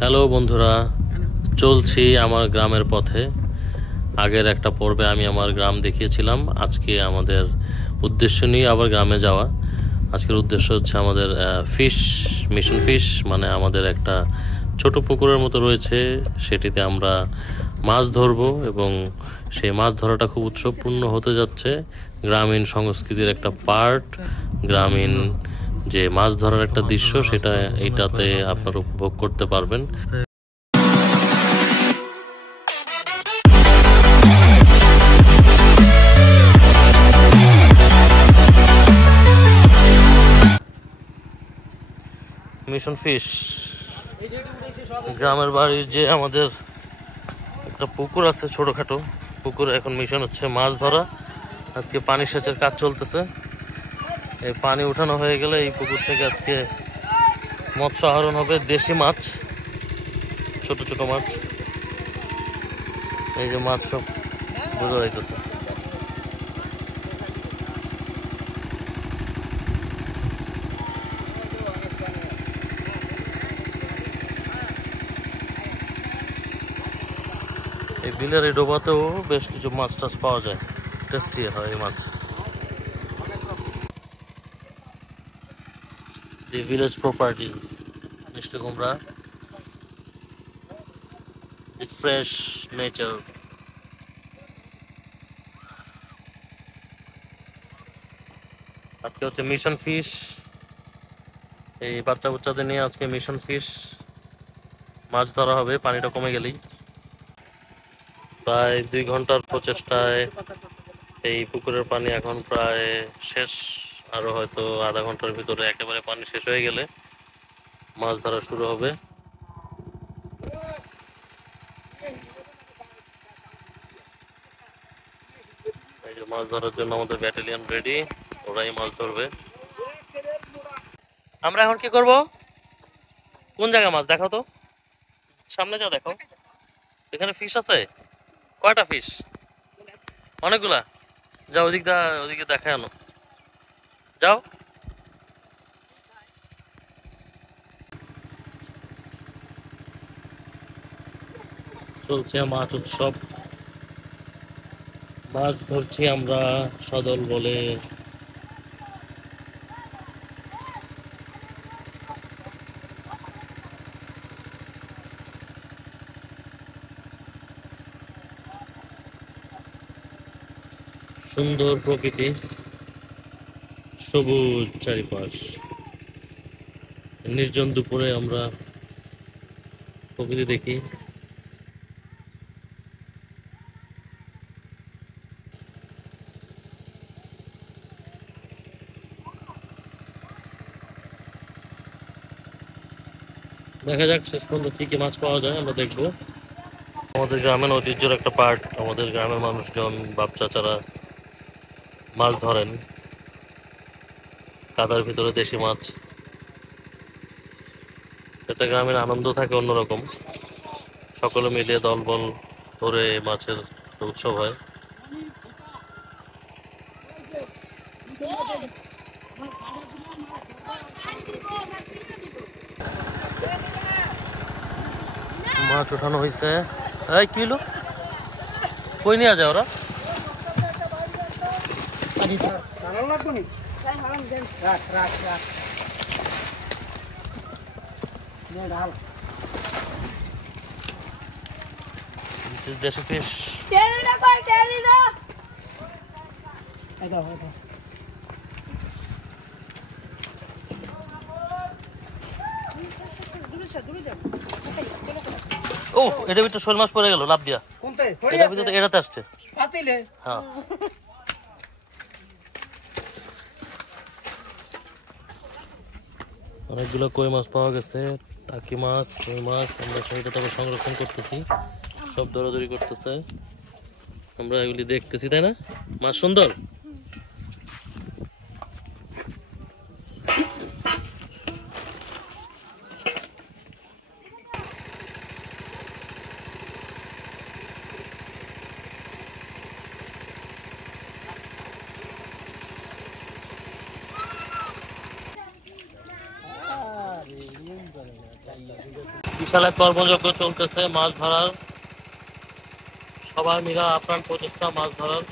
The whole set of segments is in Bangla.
হ্যালো বন্ধুরা, চলছি আমার গ্রামের পথে। আগের একটা পর্বে আমি আমার গ্রাম দেখিয়েছিলাম। আজকে আমাদের উদ্দেশ্য নিয়ে আবার গ্রামে যাওয়া। আজকের উদ্দেশ্য হচ্ছে আমাদের মিশন ফিশ, মানে আমাদের একটা ছোট পুকুরের মতো রয়েছে, সেটিতে আমরা মাছ ধরবো এবং সেই মাছ ধরাটা খুব উৎসবপূর্ণ হতে যাচ্ছে। গ্রামীণ সংস্কৃতির একটা পার্ট, গ্রামীণ যে মাছ ধরার একটা দৃশ্য, সেটা এইটাতে আপনারা উপভোগ করতে পারবেন। মিশন ফিশ গ্রামের বাড়ির যে আমাদের একটা পুকুর আছে, ছোটখাটো পুকুর। এখন মিশন হচ্ছে মাছ ধরা। আজকে পানি সেচের কাজ চলতেছে। এই পানি উঠানো হয়ে গেলে এই পুকুর থেকে আজকে মৎস্য আহরণ হবে। দেশি মাছ, ছোট ছোট মাছ। এই যে মাছ সব বোঝা যাইতেছে। এই বিলের এই ডোবাতেও বেশ কিছু মাছ টাছ পাওয়া যায়, টেস্টি হয় এই মাছ। The village properties, মিষ্টি কুমড়া, the fresh nature. আজকে হচ্ছে মিশন ফিশ। এই বাচ্চা বুচ্চাদের নিয়ে আজকে মিশন ফিশ মাছ ধরা হবে পানিটা কমে গেলেই। প্রায় 2 ঘন্টার প্রচেষ্টায় এই পুকুরের পানি এখন প্রায় শেষ। আরো হয়তো আধা ঘন্টার ভিতরে একেবারে পানি শেষ হয়ে গেলে মাছ ধরা শুরু হবে। এই যে মাছ ধরার জন্য আমাদের ব্যাটালিয়ন রেডি, ওরাই মাছ ধরবে। আমরা এখন কি করব? কোন জায়গা মাছ দেখাও তো, সামনে যাও দেখো। এখানে ফিশ আছে। কয়টা ফিশ? অনেকগুলা। যাও ওদিকে দেখায় আনো, যাও। চলছে মাছ উৎসব, মাছ ধরছি আমরা সদল বলে। সুন্দর প্রকৃতি, সবুজ চারিপাশ। নির্জন দুপুরে আমরা প্রকৃতি দেখি। দেখা যাক শেষ পর্যন্ত কি কি মাছ পাওয়া যায়, আমরা দেখবো। আমাদের গ্রামের ঐতিহ্যের একটা পার্ট, আমাদের গ্রামের মানুষজন, বাপ চাচারা মাছ ধরেন কাদার ভিতরে দেশি মাছ। একটা গ্রামের আনন্দ থাকে অন্যরকম, সকলে মিলে দলবল ধরে মাছের উৎসব হয়। মাছ উঠানো হয়েছে। এই কি হলো? কই নিয়ে যায় ওরা? This is দেশি ফিশ। ও, এটার ভিতরে শোল মাছ পড়ে গেল লাভ দিয়া। এটার ভিতরে এটাতে আসছে। হ্যাঁ, অনেকগুলো কই মাছ পাওয়া গেছে, টাকি মাছ, কই মাছ। আমরা সেইটা তবে সংরক্ষণ করতেছি, সব দৌড়াদৌড়ি করতেছে, আমরা এগুলি দেখতেছি, তাই না? মাছ সুন্দর। বিশাল এক কর্মযজ্ঞ চলতেছে মাছ ধরার, সবাই মিলে আপ্রাণ প্রচেষ্টা মাছ ধরার।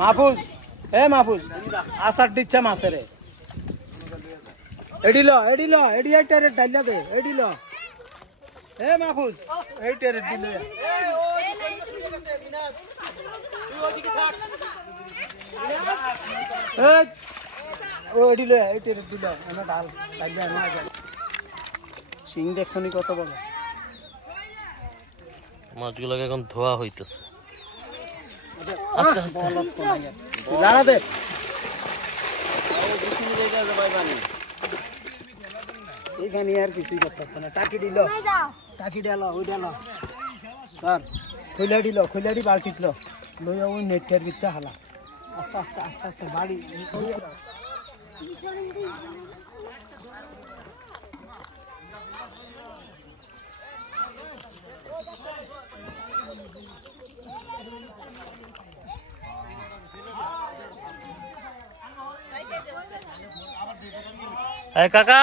মাহফুজ মাহফুজ আসার দিচ্ছে মাছের এডিল এডি এইটারে ডাইলা দে এডিল মাহফুজ এইটারে দিল ও এডিল এইটারে দিল আমরা ডাল ডাইলা না সিং দেখছনি কত বড় মাছগুলোকে এখন ধোয়া হইতেছে আস্তে আস্তে। লাড়া দে এইখানে আর কিছুই করতে পারতো না। টাকি দিল টাকি ডাল ওই ডাল স্যার খৈলাডি বালতিত লইয়া ওই নেটের ভিতরে হালা আস্তে আস্তে আস্তে আস্তে বাড়ি এই কাকা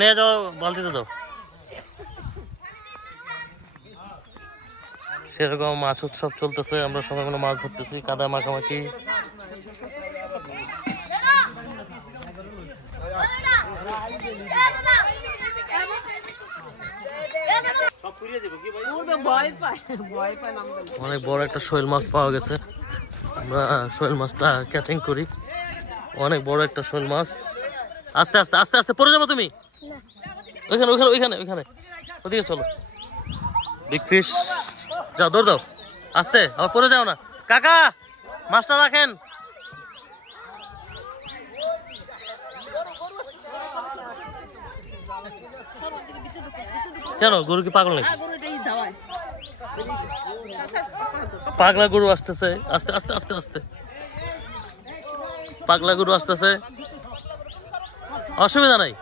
নিয়ে যাও বালতিতে দাও। সেরকম মাছ উৎসব চলতেছে, আমরা সবাই মিলে মাছ ধরতেছি, কাদা মাখামাখি। অনেক বড় একটা শৈল মাছ পাওয়া গেছে, আমরা শৈল মাছটা ক্যাচিং করি। অনেক বড় একটা শৈল মাছ। আস্তে আস্তে আস্তে আস্তে পড়ে যাবো তুমি, ওইখানে ওইখানে ওইখানে ওইখানে ওদিকে চলো। বিগ ফিশ, যাও দৌড় দাও, আস্তে, আবার পড়ে যাও না। কাকা মাছটা রাখেন। কেন গরু কি পাগল নাকি? পাগলা গরু আসতেছে, আস্তে আস্তে আস্তে আস্তে, পাগলা গরু আসতেছে, অসুবিধা নাই।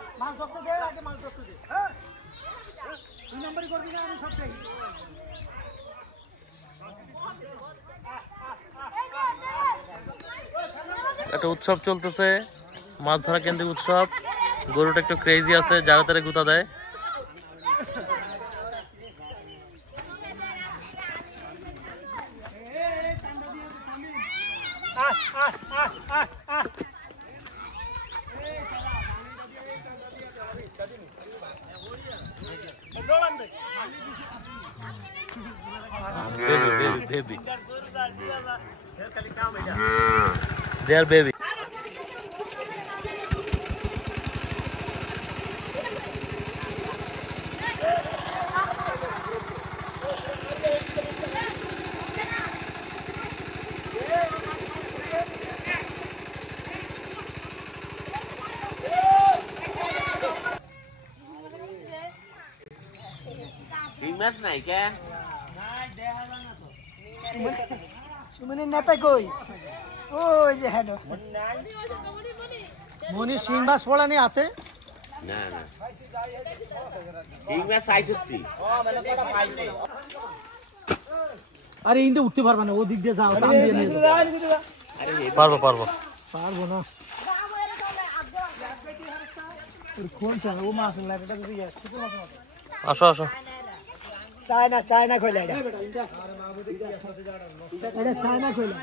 একটা উৎসব চলতেছে, মাছ ধরা কেন্দ্রিক উৎসব। গরুটা একটু ক্রেজি আছে, যারা তারা গুতা দেয়। Baby. They are baby. Mas này ke? সুমনের নেতা কই? ওই যে হ্যাঁ মনি সিং মাছ পড়ানি আছে না না সিং মাছ ৬৬ আরে ইন্দে উঠতে পারবে না, ও দিক দিয়ে যাও, টান দিয়ে নিয়ে যাও। পারবো পারবো পারবো না, কোনটা ও মাছ লাগে এটা যদি ছোট মাছ আছে। আসো আসো। চায়না কইলা এটা চায়না কইলা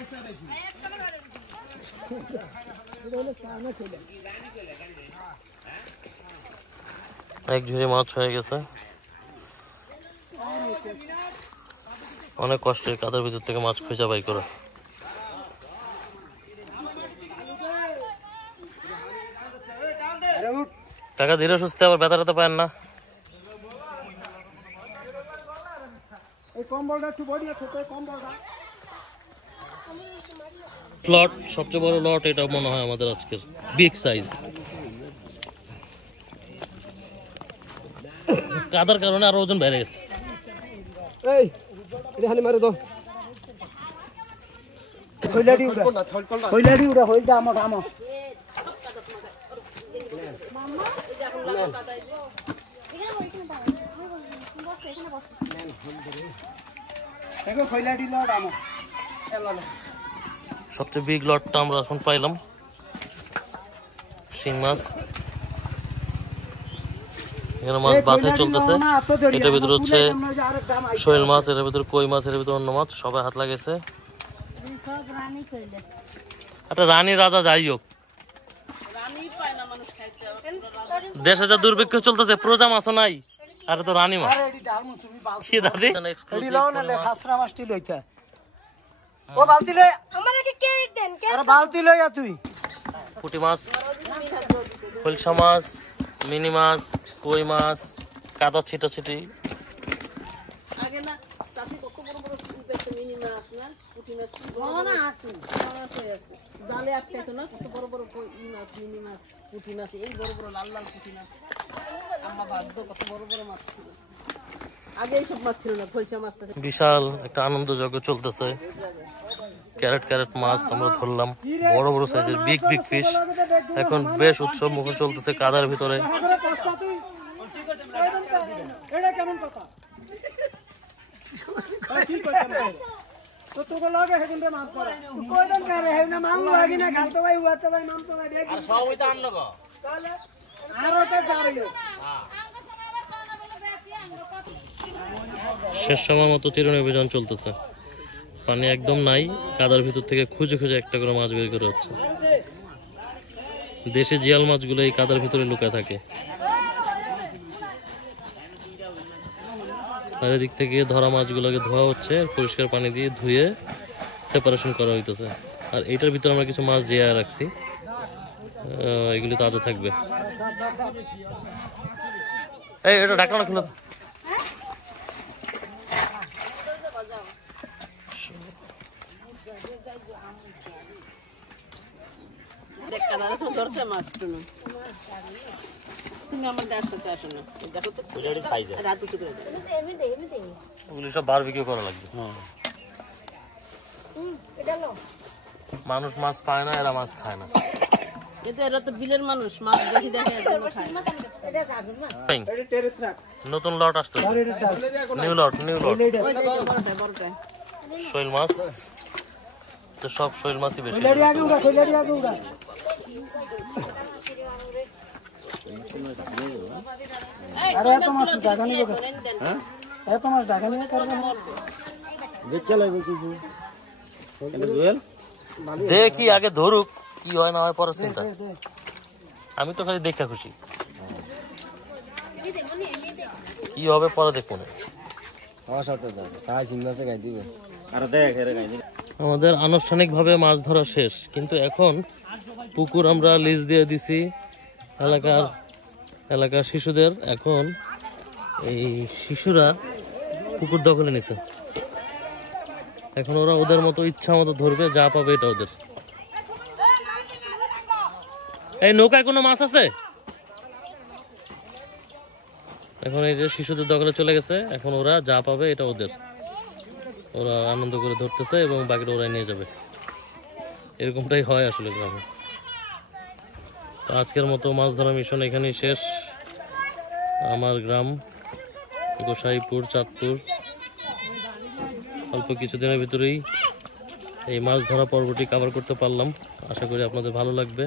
এক ঝুড়ি মাছ হয়ে গেছে। অনেক কষ্টে কাদার ভিতর থেকে মাছ খুঁজে বাই করে। টাকা ধীরে সুস্থে, আবার ব্যথা ট্যাথা পায় না। লট সবচেয়ে বড় লট এটা মনে হয় আমাদের আজকের, বিগ সাইজ। কাদার কারণে আরো ওজন বেড়ে গেছে। এই এটা খালি মারে দাও, কইলাডি উড়া হইলটা আমা আমা দেখো খৈলাটি লট আমার এলালো সবচেয়ে বিগ লটটা আমরা এখন পাইলাম, শিং মাছ। এখানে মাছ বাছাই চলতেছে। এটার ভিতরে হচ্ছে শোল মাছ, এটার ভিতরে কই মাছ, এর ভিতরে অন্য মাছ, সবাই হাত লাগেছে। একটা রানী রাজা যাই হোক, দেশে যা দুর্ভিক্ষ চলতেছে, প্রজা মাছ নাই, আর তো রানী মাছ। কি দাদি পুঁটি মাছ, খলসা মাছ, মিনি মাছ, কই মাছ, কাদা ছিটাছিটি। বিশাল একটা আনন্দ যজ্ঞ চলতেছে। ক্যারেট ক্যারেট মাছ আমরা ধরলাম, বড় বড় সাইজের বিগ বিগ ফিশ। এখন বেশ উৎসব মুখর চলতেছে কাদার ভিতরে। শেষ সময় মতো চিরুনি অভিযান চলতেছে। পানি একদম নাই, কাদার ভিতর থেকে খুঁজে খুঁজে একটা করে মাছ বের করে হচ্ছে। দেশি জিয়াল মাছগুলো এই কাদার ভিতরে লুকায় থাকে। আর এদিক থেকে ধরা মাছগুলোকে ধোয়া হচ্ছে, পরিষ্কার পানি দিয়ে ধুয়ে সেপারেশন করা হইতেছে। আর এটার ভিতরে আমরা কিছু মাছ জিয়া রাখছি, এগুলি তাজা থাকবে। এই এটা ঢাকনা খুলে সব বারবিকিউ করা লাগবে। মানুষ মাছ পায় না, এরা মাছ খায় না। এরা তো বিলের মানুষ, মাছ বেশি দেখে। নতুন লট আসতো, নিউ লট শৈল মাছ। তো সব শৈল মাছই বেশি। দেখি আগে ধরুক, কি হয় না হয় পরে চিন্তা। আমি তো খালি দেখা খুশি, কি হবে পরে দেখবো না। আমাদের আনুষ্ঠানিকভাবে মাছ ধরা শেষ, কিন্তু এখন পুকুর আমরা লিজ দিয়ে দিছি এলাকার শিশুদের। এখন এই শিশুরা পুকুর দখলে নিছে, এখন ওরা ওদের মতো ইচ্ছা মতো ধরবে, যা পাবে এটা ওদের। এই নৌকায় কোনো মাছ আছে? এখন এই যে শিশুদের দখলে চলে গেছে, এখন ওরা যা পাবে এটা ওদের। ওরা আনন্দ করে ধরতেছে এবং বাকিটা ওরাই নিয়ে যাবে। এরকমটাই হয় আসলে গ্রামে। তো আজকের মতো মাছ ধরা মিশন এখানেই শেষ। আমার গ্রাম গোসাইপুর, চাঁদপুর। অল্প কিছুদিনের ভিতরেই এই মাছ ধরা পর্বটি কভার করতে পারলাম। আশা করি আপনাদের ভালো লাগবে।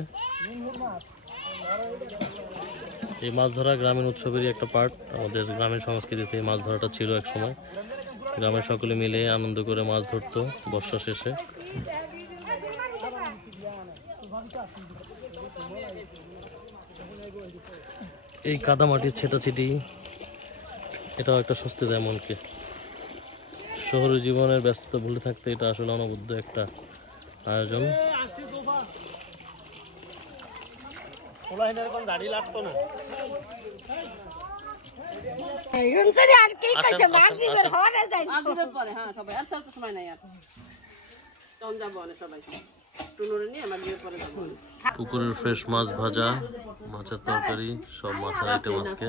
এই মাছ ধরা গ্রামীণ উৎসবেরই একটা পার্ট। আমাদের গ্রামীণ সংস্কৃতিতে এই মাছ ধরাটা ছিল এক সময়। গ্রামের সকলে মিলে আনন্দ করে মাছ ধরতো বর্ষা শেষে। এই কাদামাটির ছেটাছিটি, এটাও একটা স্বস্তি দেয় মনকে। শহরের জীবনের ব্যস্ততা ভুলে থাকতে এটা আসলে অনবদ্য একটা আয়োজন। পুকুরের ফ্রেশ মাছ ভাজা, মাছের তরকারি, সব মাছের আইটেম আজকে।